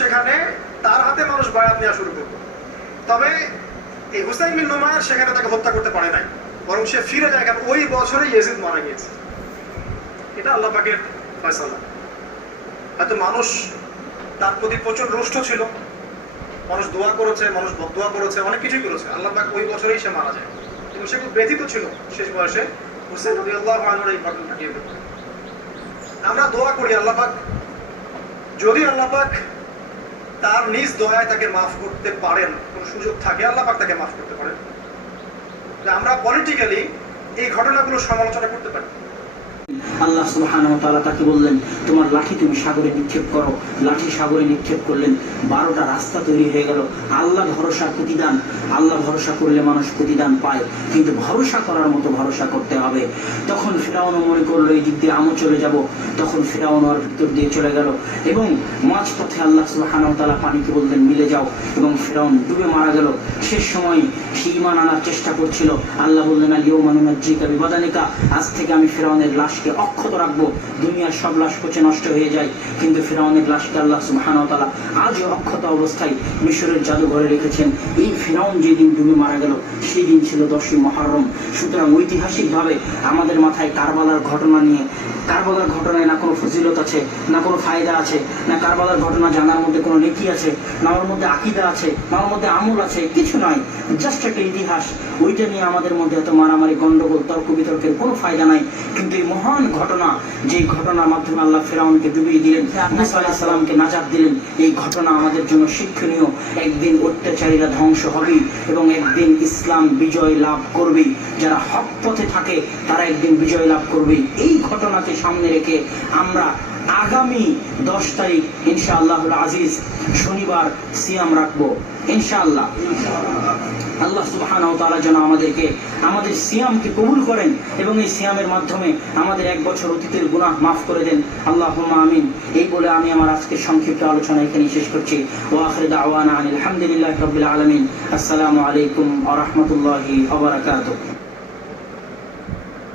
সেখানে তার হাতে মানুষ বায়াত নেওয়া শুরু করত। তবে এই হুসাইন বিন নুমাইর সেখানে তাকে হত্যা করতে পারে নাই, বরং সে ফিরে যায়, কারণ ওই বছরে ইয়েজিদ মারা গিয়েছে। এটা আল্লাহ পাকের ফয়সালা। হয়তো মানুষ তার প্রতি প্রচুর রুষ্ট ছিল, মানুষ দোয়া করেছে, মানুষ বদদোয়া করেছে, অনেক কিছুই করেছে, আল্লাহ পাক ওই বছরেই সে মারা যায়। কিন্তু সে খুব ব্যথিত ছিল শেষ বয়সে হুসাইন রাদিয়াল্লাহু আনহুর এই ঘটনা ঘটিয়ে দিল। আমরা দোয়া করি আল্লাহ পাক যদি আল্লাহ পাক তার নিজ দয়ায় তাকে মাফ করতে পারেন, কোন সুযোগ থাকে আল্লাহ পাক তাকে মাফ করতে পারেন, যে আমরা পলিটিক্যালি এই ঘটনাগুলো সমালোচনা করতে পারি। আল্লাহ সুবহানাহু ওয়া তাআলা তাকে বললেন, তোমার লাঠি তুমি সাগরে নিক্ষেপ করো। লাঠি সাগরে নিক্ষেপ করলেন, 12টা রাস্তা তৈরি হয়ে গেল। আল্লাহ ভরসা প্রতিদান, আল্লাহ ভরসা করলে মানুষ প্রতিদান পায়, কিন্তু ভরসা করার মতো ভরসা করতে হবে। তখন ফিরআউনও মনে করলো এই দিক দিয়ে আমও চলে যাব, তখন ফিরআউন ওর ভিতর দিয়ে চলে গেল এবং মাঝপথে আল্লাহ সুবহানাহু ওয়া তাআলা পানিকে বললেন মিলে যাও, এবং ফিরআউন ডুবে মারা গেল। শেষ সময় সে ঈমান আনার চেষ্টা করছিল, আল্লাহ বললেন আল ইয়াউমা নুনাজ্জিকা বিবাদানিকা, আজ থেকে আমি ফিরআউনের লাশকে অক্ষত রাখবো। দুনিয়ার সব লাশ পচে নষ্ট হয়ে যায়, কিন্তু ফিরআউনের লাশকে আল্লাহ সুবহানাহু ওয়া তাআলা আজও অক্ষত অবস্থায় মিশরের জাদুঘরে রেখেছেন। এই ফিরআউন যেদিন ডুবে মারা গেল সেই দিন ছিল 10ই মুহররম। সুতরাং ঐতিহাসিকভাবে আমাদের মাথায় কারবালার ঘটনা নিয়ে, কারবালার ঘটনায় না কোনো ফজিলত আছে, না কোনো ফায়দা আছে, না কারবালার ঘটনা জানার মধ্যে কোনো নেকি আছে, না ওর মধ্যে আকীদা আছে, না ওর মধ্যে আমল আছে, কিছু নয়, জাস্ট একটা ইতিহাস। ওইটা নিয়ে আমাদের মধ্যে এত মারামারি, গন্ডগোল, তর্ক বিতর্কের কোনো ফায়দা নাই। কিন্তু এই মহান ঘটনা, যে ঘটনার মাধ্যমে আল্লাহ ফিরআউনকে ডুবিয়ে দিলেন, মুসা আলাইহিস সালামকে নাজাত দিলেন, এই ঘটনা আমাদের জন্য শিক্ষণীয়। একদিন অত্যাচারীরা ধ্বংস হবে এবং একদিন ইসলাম বিজয় লাভ করবে। যারা হক পথে থাকে তারা একদিন বিজয় লাভ করবে। এই ঘটনাকে সামনে রেখে আমরা আগামী 10 তারিখ ইনশাআল্লাহুল আজিজ শনিবার সিয়াম রাখবো ইনশাআল্লাহ। আল্লাহ সুবহানাহু ওয়া তাআলা যেন আমাদেরকে আমাদের সিয়ামকে কবুল করেন এবং এই সিয়ামের মাধ্যমে আমাদের 1 বছর অতীতের গুনাহ মাফ করে দেন। আল্লাহুম্মা আমিন। এই বলে আমি আমার আজকের সংক্ষিপ্ত আলোচনা এখানেই শেষ করছি। ওয়া আখিরু দাওয়ানা আনিল হামদুলিল্লাহি রাব্বিল আলামিন। আসসালামু আলাইকুম ওয়া রাহমাতুল্লাহি ওয়া বারাকাতুহু।